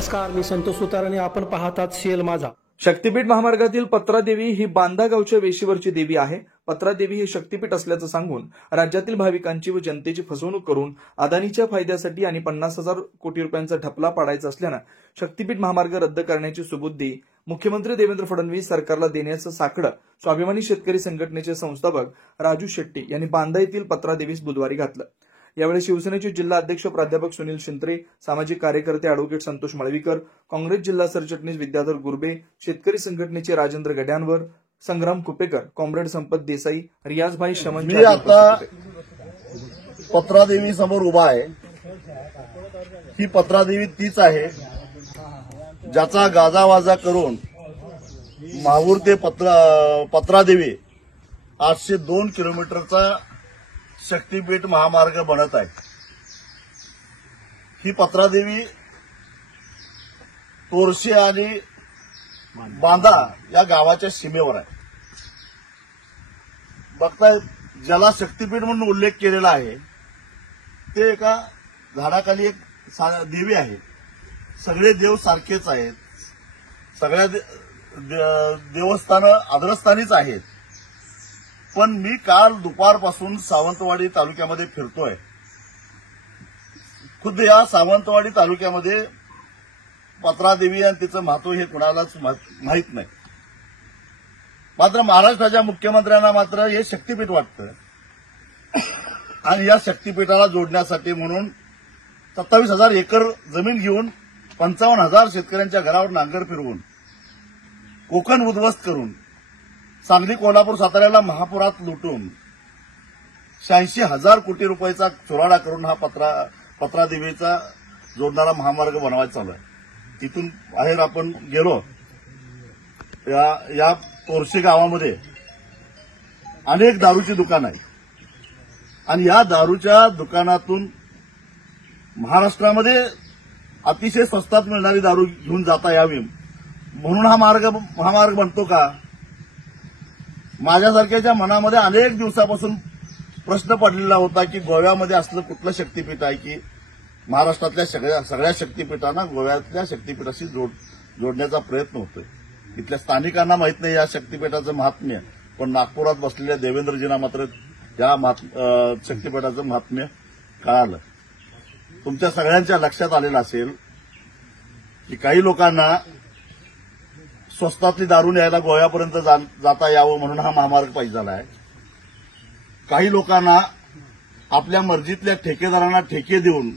नमस्कार, मी संतोष सुतार आणि आपण पाहतात सीएल माझा. शक्तीपीठ महामार्गातील पत्रादेवी ही बांदा गावच्या वेशीवरची देवी आहे. पत्रादेवी हे शक्तीपीठ असल्याचं सांगून राज्यातील भाविकांची व जनतेची फसवणूक करून अदानीच्या फायद्यासाठी आणि 50,000 कोटी रुपयांचा ठपला पाडायचा असल्यानं शक्तीपीठ महामार्ग रद्द करण्याची सुबुद्धी मुख्यमंत्री देवेंद्र फडणवीस सरकारला देण्याचं साकडं स्वाभिमानी शेतकरी संघटनेचे संस्थापक राजू शेट्टी यांनी बांदा येथील पत्रादेवीस बुधवारी घातलं. यावेळी शिवसेनेचे जिल्हा अध्यक्ष प्राध्यापक सुनील शिंत्रे, सामाजिक कार्यकर्ते अॅडव्होकेट संतोष मळवीकर, काँग्रेस जिल्हा सरचिटणीस विद्याधर गुरबे, शेतकरी संघटनेचे राजेंद्र गड्यांवर, संग्राम कुपेकर, कॉम्रेड संपत देसाई, रियाजभाई शमन. मी आता पत्रादेवी समोर उभा आहे. ही पत्रादेवी तीच आहे ज्याचा गाजावाजा करून माहूर ते पत्रादेवी 802 किलोमीटरचा शक्तीपीठ महामार्ग बनत आहे. ही पत्रादेवी तोरशी आणि बांदा या गावाच्या सीमेवर आहे. बघताय, ज्याला शक्तीपीठ म्हणून उल्लेख केलेला आहे ते एका झाडाखाली एक देवी आहे. सगळे देव सारखेच आहेत, सगळ्या देवस्थानं आदरस्थानीच आहेत. पण मी काल दुपारपासून सावंतवाडी तालुक्यामध्ये फिरतोय. खुद्द या सावंतवाडी तालुक्यामध्ये पत्रादेवी आणि तिचं महत्व हे कुणालाच माहीत नाही. मात्र महाराष्ट्राच्या मुख्यमंत्र्यांना मात्र हे शक्तीपीठ वाटतं आणि या शक्तीपीठाला जोडण्यासाठी म्हणून 27,000 एकर जमीन घेऊन 55,000 शेतकऱ्यांच्या घरावर नांगर फिरवून कोकण उद्ध्वस्त करून सांगली, कोल्हापूर, साताऱ्याला महापुरात लुटून 86,000 कोटी रुपयाचा चुराडा करून हा पत्रादेवीचा जोडणारा महामार्ग बनवायचा चालू आहे. तिथून बाहेर आपण गेलो, या तोरशी गावामध्ये अनेक दारूची दुकानं आहेत आणि या दारूच्या दुकानातून महाराष्ट्रामध्ये अतिशय स्वस्तात मिळणारी दारू घेऊन जाता यावी म्हणून हा महामार्ग बनतो का? माझ्यासारख्याच्या मनामध्ये अनेक दिवसापासून प्रश्न पडलेला होता की गोव्यामध्ये असलं कुठलं शक्तीपीठ आहे की महाराष्ट्रातल्या सगळ्या शक्तीपीठांना गोव्यातल्या शक्तीपीठाशी जोडण्याचा प्रयत्न होतोय. इथल्या स्थानिकांना माहित नाही या शक्तीपीठाचं महात्म्य, पण नागपुरात बसलेल्या देवेंद्रजींना मात्र या शक्तीपीठाचं महात्म्य कळालं. तुमच्या सगळ्यांच्या लक्षात आलेलं असेल की काही लोकांना स्वस्तातली दारू न्यायला गोव्यापर्यंत जाता यावं म्हणून हा महामार्ग पाहिजे झाला आहे. काही लोकांना आपल्या मर्जीतल्या ठेकेदारांना ठेके देऊन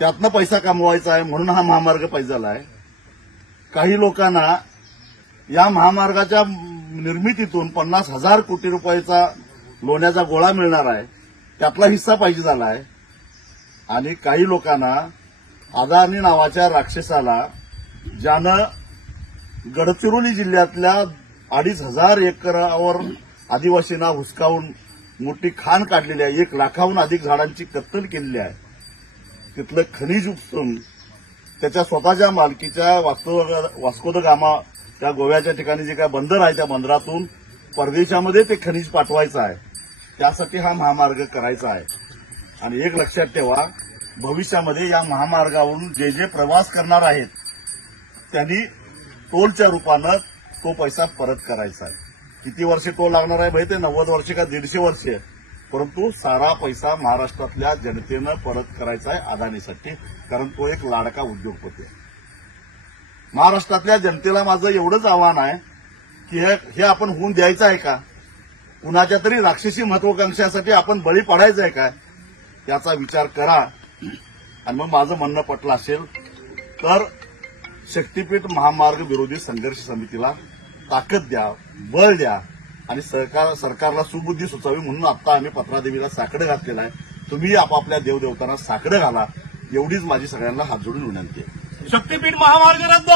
त्यातनं पैसा कमवायचा आहे म्हणून हा महामार्ग पाहिजे झाला आहे. काही लोकांना या महामार्गाच्या निर्मितीतून 50,000 कोटी रुपयाचा लोण्याचा गोळा मिळणार आहे त्यातला हिस्सा पाहिजे झाला आहे. आणि काही लोकांना अदानी नावाच्या राक्षसाला, ज्यानं गडचिरोली जिल्ह्यातल्या 2,500 एकरावर आदिवासींना हुसकावून मोठी खाण काढलेली आहे, 1 लाखाहून अधिक झाडांची कत्तल केलेली आहे, तिथलं खनिज उपसून त्याच्या स्वतःच्या मालकीच्या वास्को द गामा त्या गोव्याच्या ठिकाणी जे काय बंदर आहे त्या बंदरातून परदेशामध्ये ते खनिज पाठवायचं आहे. त्यासाठी हा महामार्ग करायचा आहे. आणि एक लक्षात ठेवा, भविष्यामध्ये या महामार्गावरून जे जे प्रवास करणार आहेत त्यांनी टोलच्या रूपानं तो पैसा परत करायचा आहे. किती वर्षे टोल लागणार आहे माहिती आहे? 90 वर्षे का 150 वर्षे, परंतु सारा पैसा महाराष्ट्रातल्या जनतेनं परत करायचा आहे अदानीसाठी, कारण तो एक लाडका उद्योगपती आहे. महाराष्ट्रातल्या जनतेला माझं एवढंच आव्हान आहे की हे आपण होऊन द्यायचं आहे का? कुणाच्या तरी राक्षसी महत्वाकांक्षासाठी आपण बळी पडायचं आहे का? याचा विचार करा. आणि मग माझं म्हणणं पटलं असेल तर शक्तीपीठ महामार्ग विरोधी संघर्ष समितीला ताकद द्या, बळ द्या आणि सरकारला सुबुद्धी सुचावी म्हणून आता आम्ही पत्रादेवीला साकडं घातलेलं आहे. तुम्ही आपापल्या देवदेवतांना साकडं घाला, एवढीच माझी सगळ्यांना हात जोडून विनंती आहे. शक्तीपीठ महामार्ग रद्द